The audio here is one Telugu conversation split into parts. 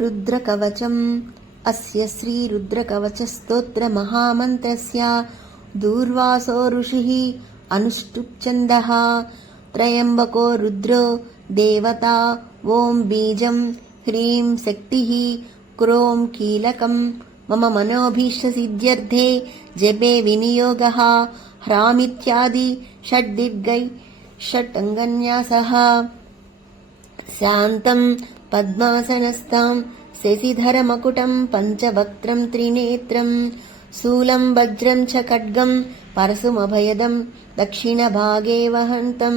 रुद्रकवचम् अस्य श्रीरुद्रकवचस्तोत्रमहामन्त्रस्य दूर्वासो ऋषिः अनुष्टुप् त्रयम्बको रुद्रो देवता ॐ बीजं ह्रीं शक्तिः क्रों कीलकं मम मनोभीष्टसिद्ध्यर्थे जपे विनियोगः ह्रामित्यादि षड्दीर्घै षट् शान्तं पद्मासनस्थां शशिधरमकुटं पञ्चवक्त्रं त्रिनेत्रं शूलं वज्रं च खड्गं परशुमभयदं दक्षिणभागे वहन्तं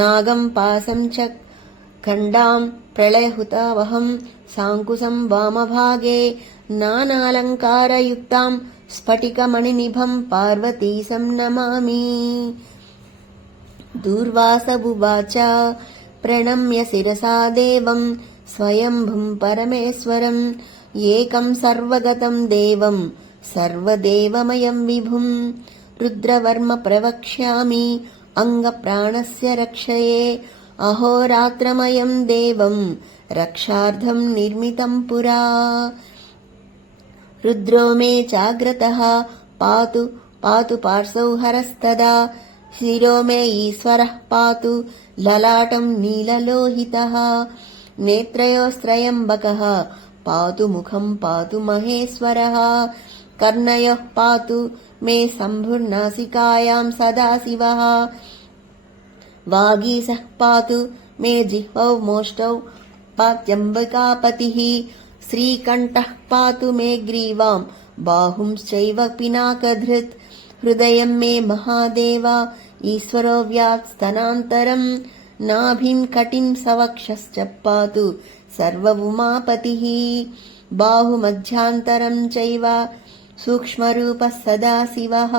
नागं पासं च खण्डां प्रलयहुतावहं साङ्कुशं वामभागे नानालङ्कारयुक्तां स्फटिकमणिनिभं पार्वतीशं नमामि। दूर्वास उवाच प्रणम्य शिरसा देवं स्वयंभुं परमेश्वरं एकं सर्वगतं देवं सर्वदेवमयं विभुं रुद्रवर्म प्रवक्ष्यामि अङ्गप्राणस्य रक्षये अहोरात्रमयं देवं रक्षार्थं निर्मितं पुरा। रुद्रो मे जाग्रतः पातु पातु पार्श्वौ हरस्तदा शिरो मे ईश्वरः पातु ललाटं नीललोहितः नेत्रयोस्त्रयम्बकः पातु मुखं पातु महेश्वरः कर्णयोः पातु मे शम्भुर्नासिकायां सदाशिवः वागीशः पातु मे जिह्वौ मोष्टौ पात्यम्बिकापतिः श्रीकण्ठः पातु मे ग्रीवां बाहुंश्चैव पिनाकधृत् हृदयं मे महादेव ईश्वरो व्यात्स्तनान्तरं नाभिं कटिं सवक्षश्च पातु सर्व उमापतिः बाहुमध्यान्तरं चैव सूक्ष्मरूपः सदाशिवः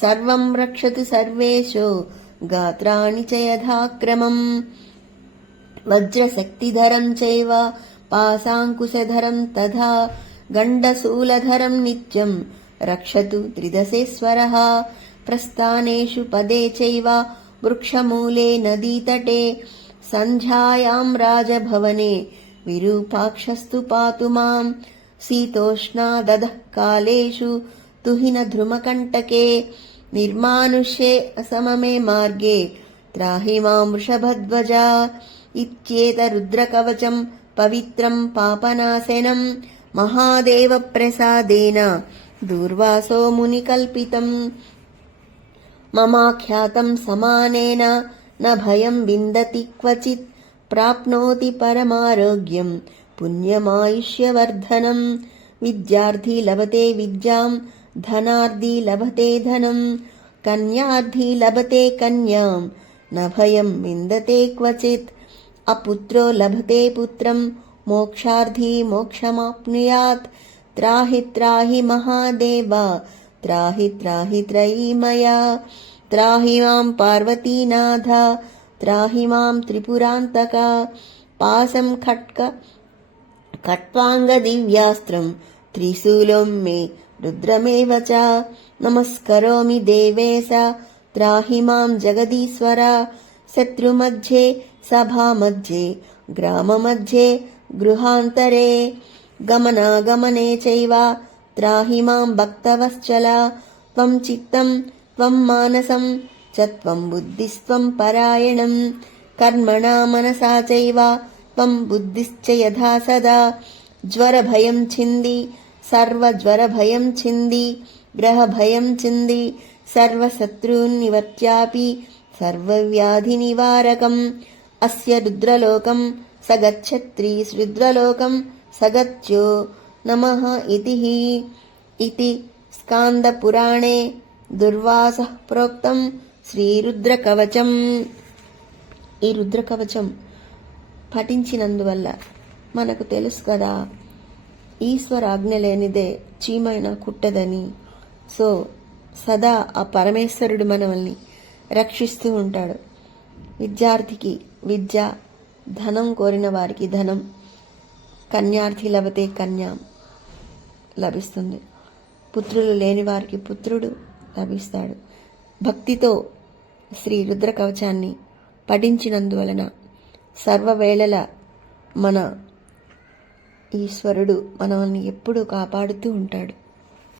सर्वं रक्षतु सर्वेषु गात्राणि च यथाक्रमम् वज्रशक्तिधरं चैव पाशाङ्कुशधरं तथा गण्डशूलधरं नित्यं रक्षतु त्रिदशेश्वरः प्रस्थानेषु पदे चैव वृक्षमूले नदीतटे सन्ध्यायां राजभवने विरूपाक्षस्तु पातु मां शीतोष्णादः कालेषु तुहिनध्रुमकण्टके निर्मानुष्ये असममे मार्गे त्राहि मां वृषभध्वजा इत्येतरुद्रकवचं पवित्रं पापनाशनं महादेवप्रसादेन दूर्वासो मुनिकल्पितम् ममाख्यातं समानेन न भयं विन्दति क्वचित् प्राप्नोति परमारोग्यं पुण्यमायुष्यवर्धनं विद्यार्थी लभते विद्यां धनार्थी लभते धनं कन्यार्थी लभते कन्यां न भयं विन्दते क्वचित् अपुत्रो लभते पुत्रं मोक्षार्थी मोक्षमाप्नुयात् त्राहि त्राहि महादेव त्राहि त्राहि त्रयीमया त्राहि मां पार्वतीनाथ त्राहि मां त्रिपुरान्तक पाशं खट्वाङ्गदिव्यास्त्रं त्रिशूलं मे रुद्रमेव च नमस्करोमि देवेश त्राहि मां जगदीश्वर शत्रुमध्ये सभामध्ये ग्राममध्ये गृहान्तरे गमनागमने चैव त्राहि मां भक्तवत्सल त्वं चित्तं त्वं मानसं च त्वं बुद्धिस्त्वं परायणं कर्मणा मनसा चैव त्वं बुद्धिश्च यथा सदा ज्वरभयं छिन्दि सर्वज्वरभयं छिन्दि ग्रहभयं छिन्दि सर्वशत्रून्निवर्त्यापि सर्वव्याधिनिवारकम् अस्य रुद्रलोकं स गच्छत्रीरुद्रलोकं स गत्यो नमः इति स्कान्दपुराणे దుర్వాసః ప్రోక్తం శ్రీరుద్రకవచం. ఈ రుద్రకవచం పఠించినందువల్ల మనకు తెలుసు కదా, ఈశ్వర ఆజ్ఞ లేనిదే చీమైనా కుట్టదని. సో సదా ఆ పరమేశ్వరుడు మనల్ని రక్షిస్తూ ఉంటాడు. విద్యార్థికి విద్య, ధనం కోరిన వారికి ధనం, కన్యార్థి లభతే కన్యా లభిస్తుంది, పుత్రులు లేని వారికి పుత్రుడు లభిస్తాడు. భక్తితో శ్రీ రుద్ర కవచాన్ని పఠించినందువలన సర్వవేళల మన ఈశ్వరుడు మనల్ని ఎప్పుడూ కాపాడుతూ ఉంటాడు.